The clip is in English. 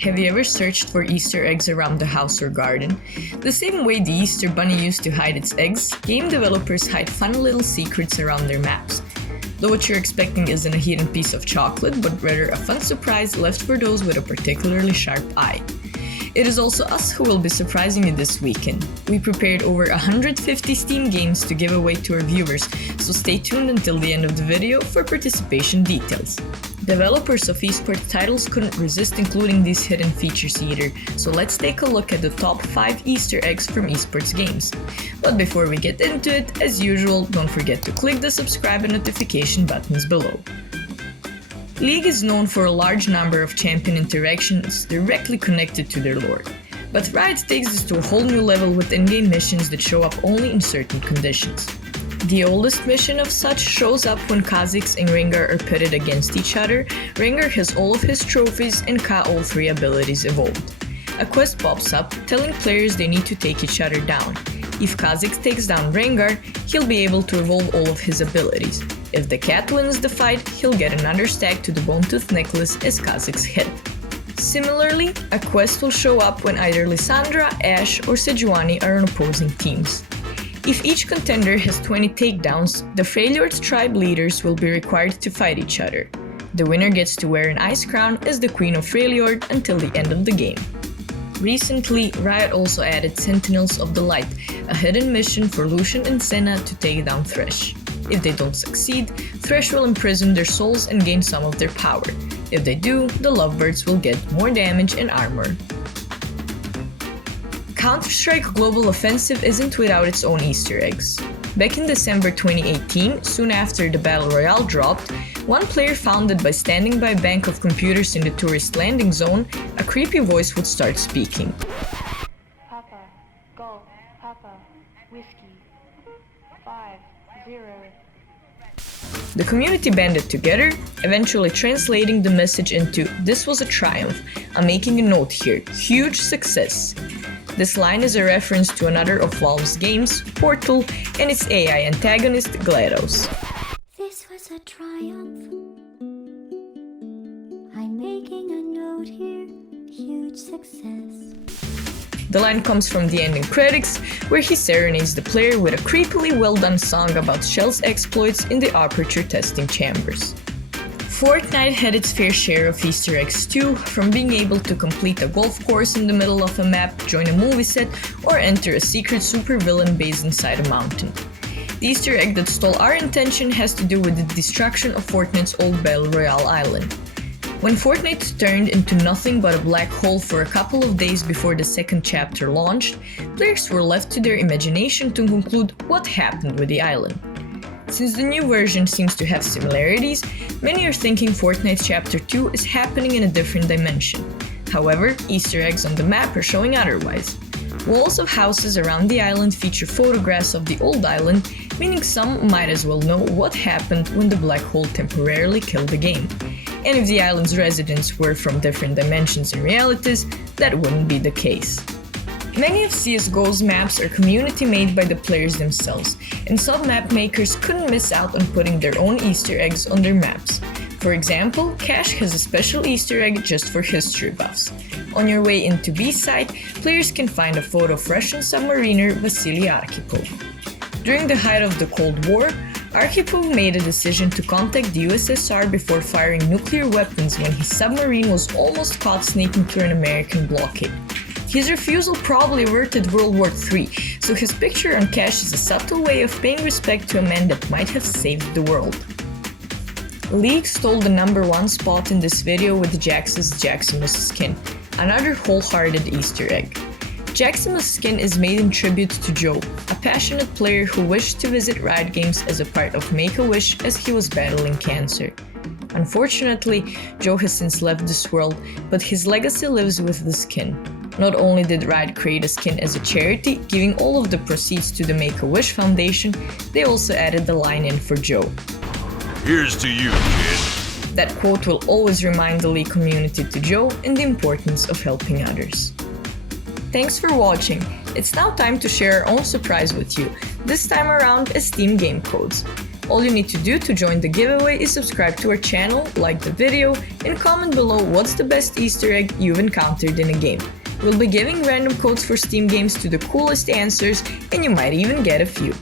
Have you ever searched for Easter eggs around the house or garden? The same way the Easter Bunny used to hide its eggs, game developers hide fun little secrets around their maps. Though what you're expecting isn't a hidden piece of chocolate, but rather a fun surprise left for those with a particularly sharp eye. It is also us who will be surprising you this weekend. We prepared over 150 Steam games to give away to our viewers, so stay tuned until the end of the video for participation details. Developers of esports titles couldn't resist including these hidden features either, so let's take a look at the top 5 Easter eggs from esports games. But before we get into it, as usual, don't forget to click the subscribe and notification buttons below. League is known for a large number of champion interactions directly connected to their lore. But Riot takes this to a whole new level with in-game missions that show up only in certain conditions. The oldest mission of such shows up when Kha'Zix and Rengar are pitted against each other. Rengar has all of his trophies and Ka all 3 abilities evolved. A quest pops up telling players they need to take each other down. If Kha'Zix takes down Rengar, he'll be able to evolve all of his abilities. If the cat wins the fight, he'll get another stack to the Bone Tooth necklace as Kha'Zix hit. Similarly, a quest will show up when either Lissandra, Ashe, or Sejuani are on opposing teams. If each contender has 20 takedowns, the Freljord's tribe leaders will be required to fight each other. The winner gets to wear an ice crown as the Queen of Freljord until the end of the game. Recently, Riot also added Sentinels of the Light, a hidden mission for Lucian and Senna to take down Thresh. If they don't succeed, Thresh will imprison their souls and gain some of their power. If they do, the Lovebirds will get more damage and armor. Counter-Strike Global Offensive isn't without its own Easter eggs. Back in December 2018, soon after the Battle Royale dropped, one player found that by standing by a bank of computers in the tourist landing zone, a creepy voice would start speaking. Papa, Golf, Papa, Whiskey, 5, 0. The community banded together, eventually translating the message into "This was a triumph. I'm making a note here. Huge success." This line is a reference to another of Valve's games, Portal, and its AI antagonist, GLaDOS. This was a triumph. I'm making a note here. Huge success. The line comes from the ending credits, where he serenades the player with a creepily well-done song about Shell's exploits in the Aperture testing chambers. Fortnite had its fair share of Easter eggs too, from being able to complete a golf course in the middle of a map, join a movie set, or enter a secret supervillain base inside a mountain. The Easter egg that stole our attention has to do with the destruction of Fortnite's old Battle Royale island. When Fortnite turned into nothing but a black hole for a couple of days before the second chapter launched, players were left to their imagination to conclude what happened with the island. Since the new version seems to have similarities, many are thinking Fortnite Chapter 2 is happening in a different dimension. However, Easter eggs on the map are showing otherwise. Walls of houses around the island feature photographs of the old island, meaning some might as well know what happened when the black hole temporarily killed the game. And if the island's residents were from different dimensions and realities, that wouldn't be the case. Many of CSGO's maps are community-made by the players themselves, and some map makers couldn't miss out on putting their own Easter eggs on their maps. For example, Cash has a special Easter egg just for history buffs. On your way into B-side, players can find a photo of Russian submariner Vasily Arkhipov. During the height of the Cold War, Arkhipov made a decision to contact the USSR before firing nuclear weapons when his submarine was almost caught sneaking through an American blockade. His refusal probably averted World War III, so his picture on Cash is a subtle way of paying respect to a man that might have saved the world. League stole the #1 spot in this video with Jax's Jaximus skin, another wholehearted Easter egg. Jaximus skin is made in tribute to Joe, a passionate player who wished to visit Riot Games as a part of Make-A-Wish as he was battling cancer. Unfortunately, Joe has since left this world, but his legacy lives with the skin. Not only did Riot create a skin as a charity, giving all of the proceeds to the Make-A-Wish Foundation, they also added the line in for Joe. Here's to you, kid. That quote will always remind the League community to Joe and the importance of helping others. Thanks for watching. It's now time to share our own surprise with you, this time around as Steam game codes. All you need to do to join the giveaway is subscribe to our channel, like the video, and comment below what's the best Easter egg you've encountered in a game. We'll be giving random codes for Steam games to the coolest answers, and you might even get a few.